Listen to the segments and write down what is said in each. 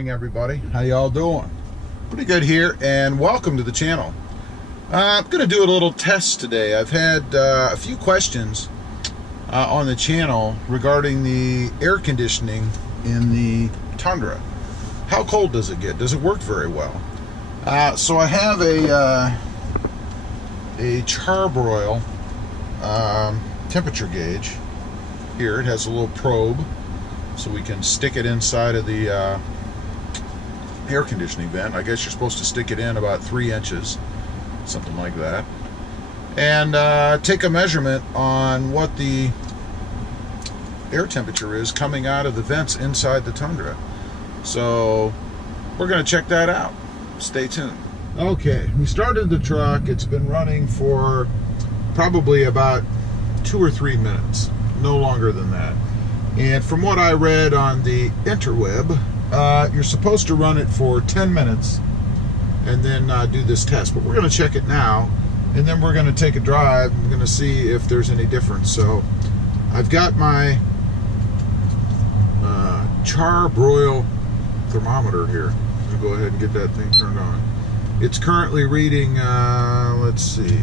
morning, everybody. How y'all doing? Pretty good here, and welcome to the channel. I'm going to do a little test today. I've had a few questions on the channel regarding the air conditioning in the Tundra. How cold does it get? Does it work very well? So I have a Charbroil temperature gauge here. It has a little probe, so we can stick it inside of the air conditioning vent. I guess you're supposed to stick it in about 3 inches, something like that, and take a measurement on what the air temperature is coming out of the vents inside the Tundra. So we're going to check that out. Stay tuned. Okay, we started the truck. It's been running for probably about 2 or 3 minutes, no longer than that. And from what I read on the interweb, you're supposed to run it for 10 minutes and then do this test. But we're going to check it now, and then we're going to take a drive. We're going to see if there's any difference. So I've got my Charbroil thermometer here. I'm going to go ahead and get that thing turned on. It's currently reading, let's see,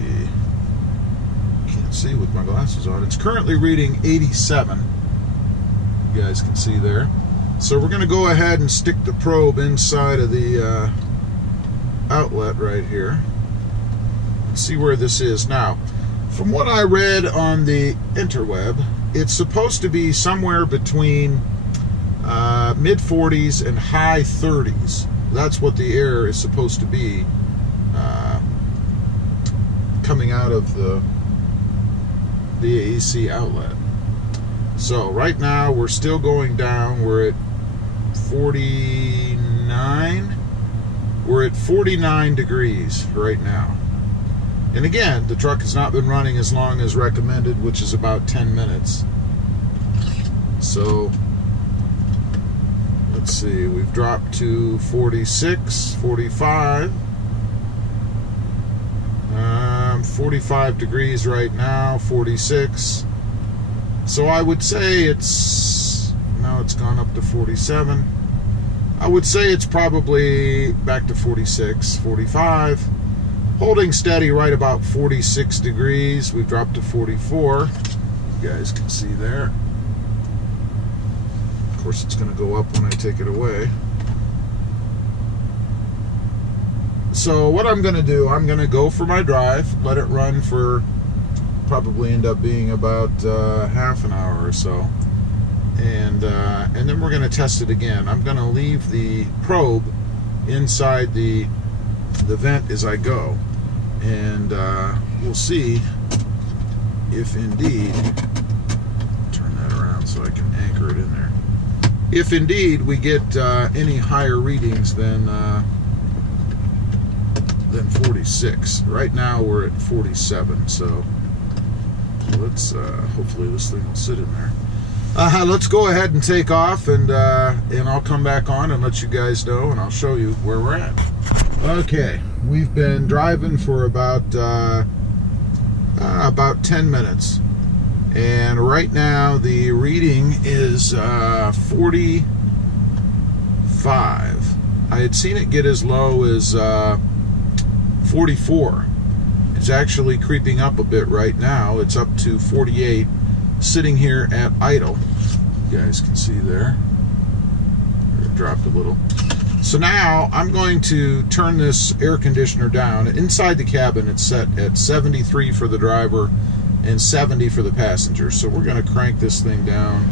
can't see with my glasses on. It's currently reading 87. You guys can see there. So we're going to go ahead and stick the probe inside of the outlet right here. Let's see where this is. Now, from what I read on the interweb, it's supposed to be somewhere between mid-40s and high 30s. That's what the air is supposed to be coming out of the AC outlet. So right now we're still going down. We're at 49. We're at 49 degrees right now. And again, the truck has not been running as long as recommended, which is about 10 minutes. So let's see, we've dropped to 46, 45. 45 degrees right now, 46. So I would say now it's gone up to 47. I would say it's probably back to 46, 45. Holding steady right about 46 degrees. We've dropped to 44. You guys can see there. Of course, it's going to go up when I take it away. So what I'm going to do, I'm going to go for my drive, let it run for probably end up being about half an hour or so, and then we're going to test it again. I'm going to leave the probe inside the vent as I go, and we'll see if indeed, turn that around so I can anchor it in there, if indeed we get any higher readings than 46. Right now we're at 47, so let's hopefully this thing will sit in there. Let's go ahead and take off, and I'll come back on and let you guys know, and I'll show you where we're at. Okay, we've been driving for about 10 minutes, and right now the reading is 45. I had seen it get as low as 44. It's actually creeping up a bit right now. It's up to 48, sitting here at idle. You guys can see there. It dropped a little. So now I'm going to turn this air conditioner down. Inside the cabin, it's set at 73 for the driver and 70 for the passenger. So we're going to crank this thing down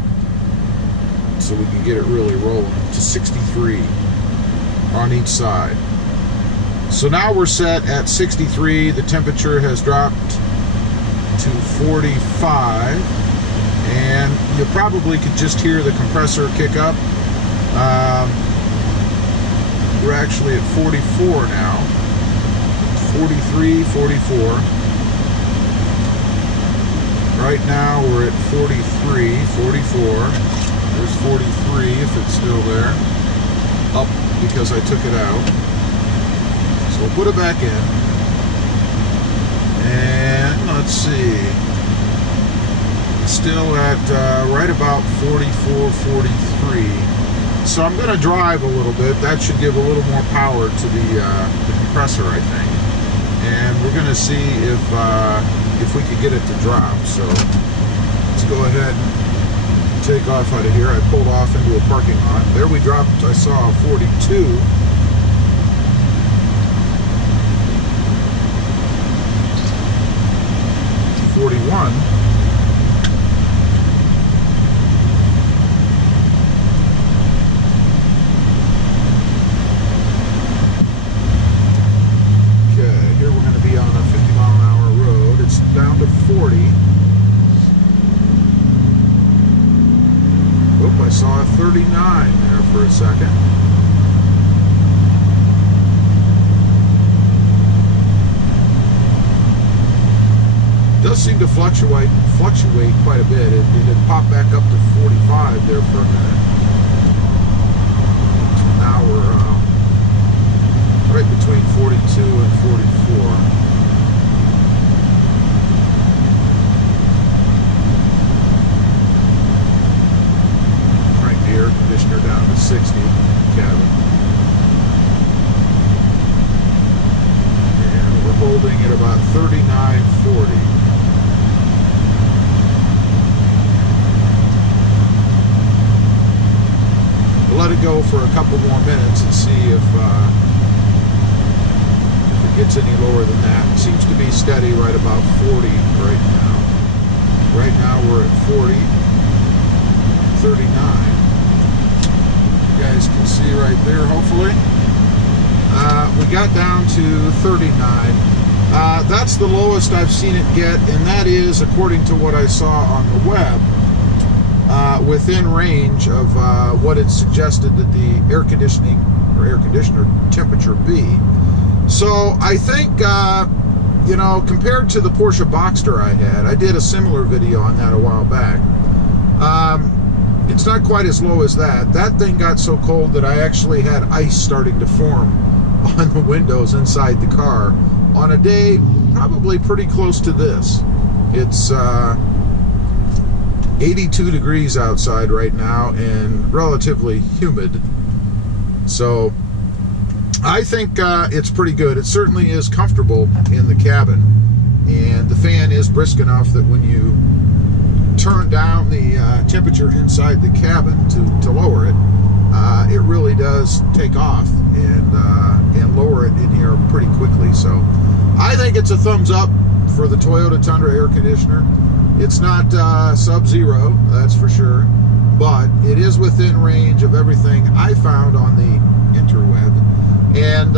so we can get it really rolling to 63 on each side. So now we're set at 63. The temperature has dropped to 45, and you probably could just hear the compressor kick up. We're actually at 44 now. 43, 44. Right now we're at 43, 44. There's 43 if it's still there. Up because I took it out. So we'll put it back in, and let's see, still at right about 44, 43. So I'm going to drive a little bit. That should give a little more power to the compressor, I think. And we're going to see if we could get it to drop. So let's go ahead and take off out of here. I pulled off into a parking lot. There we dropped, I saw 42. 41. Okay, here we're going to be on a 50-mile-an-hour road. It's down to 40. Oop, I saw a 39 there for a second. Does seem to fluctuate quite a bit. It had popped back up to 45 there for a minute. Now we're right between 42 and 44. Crank the air conditioner down to 60 in the cabin. And we're holding at about 39.40. Let it go for a couple more minutes and see if it gets any lower than that. It seems to be steady right about 40 right now. Right now we're at 40, 39. You guys can see right there, hopefully. We got down to 39. That's the lowest I've seen it get, and that is, according to what I saw on the web, within range of what it suggested that the air conditioner temperature be. So I think, you know, compared to the Porsche Boxster I had, I did a similar video on that a while back. It's not quite as low as that. That thing got so cold that I actually had ice starting to form on the windows inside the car on a day probably pretty close to this. It's 82 degrees outside right now and relatively humid. So I think it's pretty good. It certainly is comfortable in the cabin, and the fan is brisk enough that when you turn down the temperature inside the cabin to lower it, it really does take off and lower it in here pretty quickly. So I think it's a thumbs up for the Toyota Tundra air conditioner. It's not sub-zero, that's for sure, but it is within range of everything I found on the interweb, and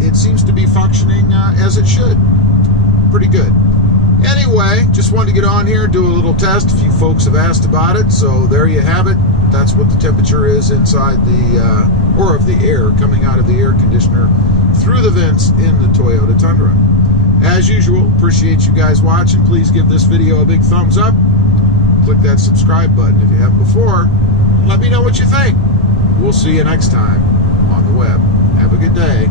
it seems to be functioning as it should. Pretty good. Anyway, just wanted to get on here, do a little test. A few folks have asked about it, so there you have it. That's what the temperature is inside the, or of the air coming out of the air conditioner through the vents in the Toyota Tundra. As usual, appreciate you guys watching. Please give this video a big thumbs up. Click that subscribe button if you haven't before. Let me know what you think. We'll see you next time on the web. Have a good day.